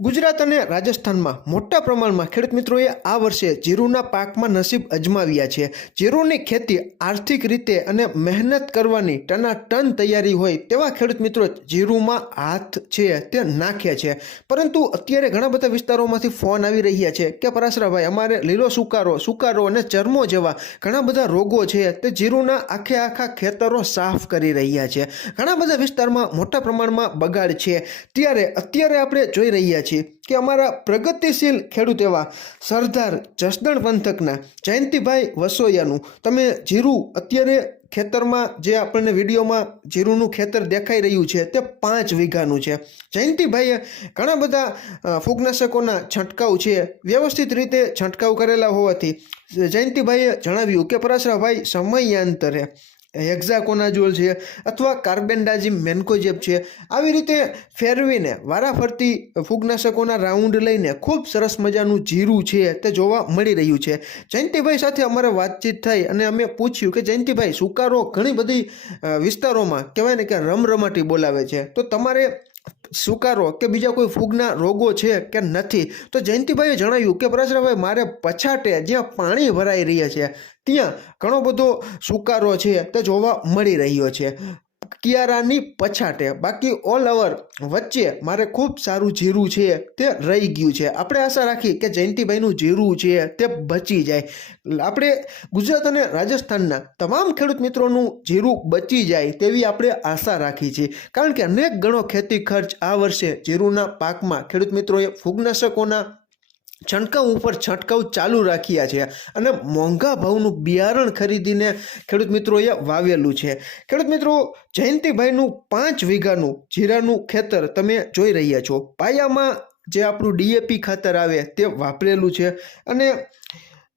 ગુજરાત અને રાજસ્થાનમાં મોટા પ્રમાણમાં ખેડૂત મિત્રોએ આ વર્ષે જીરુના પાકમાં નસીબ અજમાવ્યા છે. જીરુની ખેતી આર્થિક રીતે અને મહેનત કરવાની ટના ટન તૈયારી હોય તેવા ખેડૂત મિત્રો જીરુમાં હાથ છે તે નાખ્યા છે. પરંતુ અત્યારે ઘણા બધા વિસ્તારોમાંથી ફોન આવી રહ્યા છે કે પરાશરાભાઈ, અમારે લીલો સુકારો સુકારો અને ચરમો જેવા ઘણા બધા રોગો છે તે જીરુના આખે આખા ખેતરો સાફ કરી રહ્યા છે. ઘણા બધા વિસ્તારમાં મોટા પ્રમાણમાં બગાડ છે. ત્યારે અત્યારે આપણે જોઈ રહ્યા છીએ કે અમારા પ્રગતિશીલ ખેડૂત એવા સરદાર જસદણ પંથકના જયંતિભાઈ વસોયાનું. તમે જીરું અત્યારે ખેતરમાં જે આપણને વિડીયોમાં જીરુંનું ખેતર દેખાઈ રહ્યું છે તે પાંચ વીઘાનું છે. જયંતિભાઈએ ઘણા બધા ફૂગનાશકોના છંટકાવ છે, વ્યવસ્થિત રીતે છંટકાવ કરેલા હોવાથી, જયંતિભાઈએ જણાવ્યું કે પરાશરાભાઈ સમયાંતરે હેક્ઝાકોનાઝોલ છે, અથવા કાર્બેન્ડાઝિમ મેન્કોજેબ છે. આવી રીતે ફેરવીને વારાફરતી ફૂગનાશકોના રાઉન્ડ લઈને ખૂબ સરસ મજાનું જીરું છે તે જોવા મળી રહ્યું છે. જયંતિભાઈ સાથે અમારે વાતચીત થઈ અને અમે પૂછ્યું કે જયંતિભાઈ સુકારો ઘણી બધી વિસ્તારોમાં કહેવાય ને કે રમરમાટી બોલાવે છે. તો તમારે સુકારો કે બીજા કોઈ ફૂગના રોગો છે કે નથી? તો જયંતિભાઈએ જણાવ્યું કે પરાશરાભાઈ, મારે પછાટે જ્યાં પાણી ભરાઈ રહ્યા છે, ત્યાં ઘણો બધો સુકારો છે તે જોવા મળી રહ્યો છે. કિયારાની પછાટે. બાકી ઓલ ઓવર વચ્ચે મારે ખૂબ સારું જીરું છે તે રહી ગયું છે. આપણે આશા રાખી કે જયંતિભાઈનું જીરું છે તે બચી જાય. આપણે ગુજરાત અને રાજસ્થાનના તમામ ખેડૂત મિત્રોનું જીરું બચી જાય તેવી આપણે આશા રાખી છે. કારણ કે અનેક ગણો ખેતી ખર્ચ આ વર્ષે જીરુના પાકમાં ખેડૂત મિત્રોએ ફૂગનાશકોના છંટકાવ ઉપર છંટકાવ ચાલુ રાખ્યા છે અને મોંઘા ભાવનું બિયારણ ખરીદીને ખેડૂત મિત્રોએ વાવેલું છે. ખેડૂત મિત્રો, જયંતિભાઈનું પાંચ વીઘાનું જીરાનું ખેતર તમે જોઈ રહ્યા છો. પાયામાં જે આપણું ડીએપી ખાતર આવે તે વાપરેલું છે અને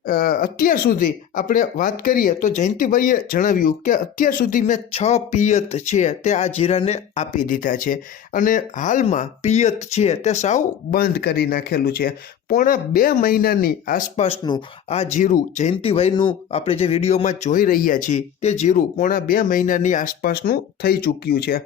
અત્યાર સુધી આપણે વાત કરીએ તો જયંતિભાઈએ જણાવ્યું કે અત્યાર સુધી મેં છ પિયત છે તે આ જીરાને આપી દીધા છે. અને હાલમાં પિયત છે તે સાવ બંધ કરી નાખેલું છે. પોણા બે મહિનાની આસપાસનું આ જીરું જયંતિભાઈનું આપણે જે વિડીયોમાં જોઈ રહ્યા છીએ તે જીરું પોણા બે મહિનાની આસપાસનું થઈ ચૂક્યું છે.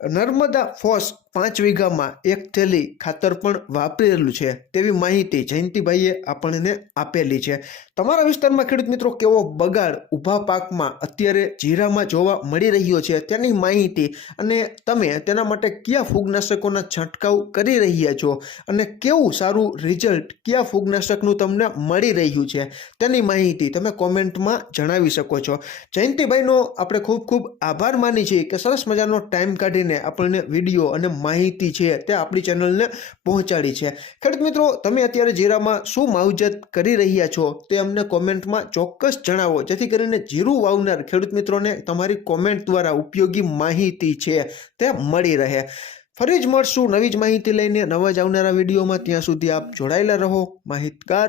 નર્મદા ફોસ પાંચ વીઘામાં એક થેલી ખાતર પણ વાપરેલું છે તેવી માહિતી જયંતિભાઈએ આપણને આપેલી છે. તમારા વિસ્તારમાં ખેડૂત મિત્રો કેવો બગાડ ઊભા પાકમાં અત્યારે જીરામાં જોવા મળી રહ્યો છે તેની માહિતી અને તમે તેના માટે કયા ફૂગનાશકોના છંટકાવ કરી રહ્યા છો અને કેવું સારું રિઝલ્ટ કયા ફૂગનાશકનું તમને મળી રહ્યું છે તેની માહિતી તમે કોમેન્ટમાં જણાવી શકો છો. જયંતિભાઈનો આપણે ખૂબ ખૂબ આભાર માની છીએ કે સરસ મજાનો ટાઈમ કાઢીને આપણને વીડિયો અને માહિતી છે તે આપણી ચેનલને પહોંચાડી છે. ખેડૂત મિત્રો, તમે અત્યારે જીરામાં શું માવજત કરી રહ્યા છો તે અમને કોમેન્ટમાં ચોક્કસ જણાવો. જેથી કરીને જીરું વાવનાર ખેડૂત મિત્રોને તમારી કોમેન્ટ દ્વારા ઉપયોગી માહિતી છે તે મળી રહે. ફરી જ મળશું નવી જ માહિતી લઈને નવા જ આવનારા વિડીયોમાં. ત્યાં સુધી આપ જોડાયેલા રહો. માહિતગાર